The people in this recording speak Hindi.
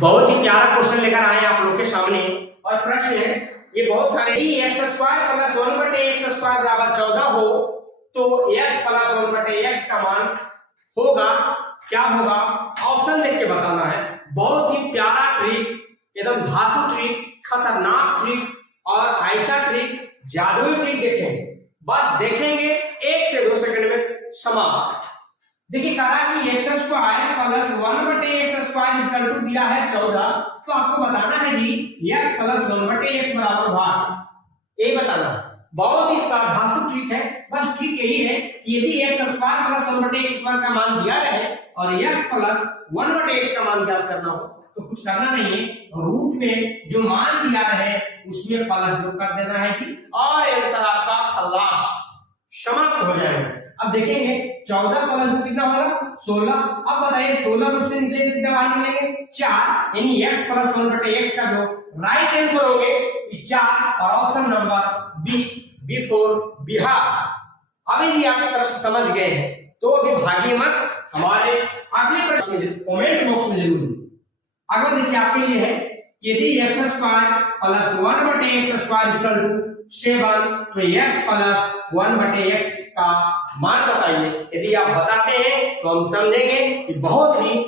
बहुत ही प्यारा क्वेश्चन लेकर आए हैं आप लोग के सामने। और प्रश्न है ये बहुत सारे x square plus 1/x square बराबर 14 हो तो x प्लस 1/x का मान होगा क्या होगा? ऑप्शन देख के बताना है। बहुत ही प्यारा ट्रिक, एकदम धातु ट्रिक, खतरनाक ट्रिक और ऐसा ट्रिक, जादुई ट्रिक देखेंगे। बस देखेंगे 1 से 2 सेकंड में समाप्त। देखिए कहा कि x square plus 1/x square equal to दिया है 14, तो आपको बताना है जी x प्लस 1/x बराबर हुआ, ये बताना। बहुत ही धातु ट्रिक है। बस ट्रिक यही है कि यदि x square plus 1/x square का मान दिया रहे और x प्लस 1/x का मान ज्ञात करना हो तो कुछ करना नहीं है, रूट में जो मान दिया रहे उसमें प्लस कर देना है जी, और आंसर आपका खलास समाप्त हो जाएगा। अब देखेंगे 14 प्लस 2 कितना होगा? 16। अब बताइए 16 रूट से निकलेंगे कितना बाहर निकलेंगे? 4, यानी x प्लस 1/x का जो राइट आंसर होंगे इस 4 और option number B, before Bihar. अब यदि आप प्रश्न समझ गए हैं तो अभी भागिए मत, हमारे अगले प्रश्न कमेंट बॉक्स में जरूर दें। अगला देखिए आपके लिए है यदि x square plus 1/x square equal to 7 तो x प्लस 1/x का मान बताइए। यदि आप बताते हैं तो हम समझेंगे कि बहुत ही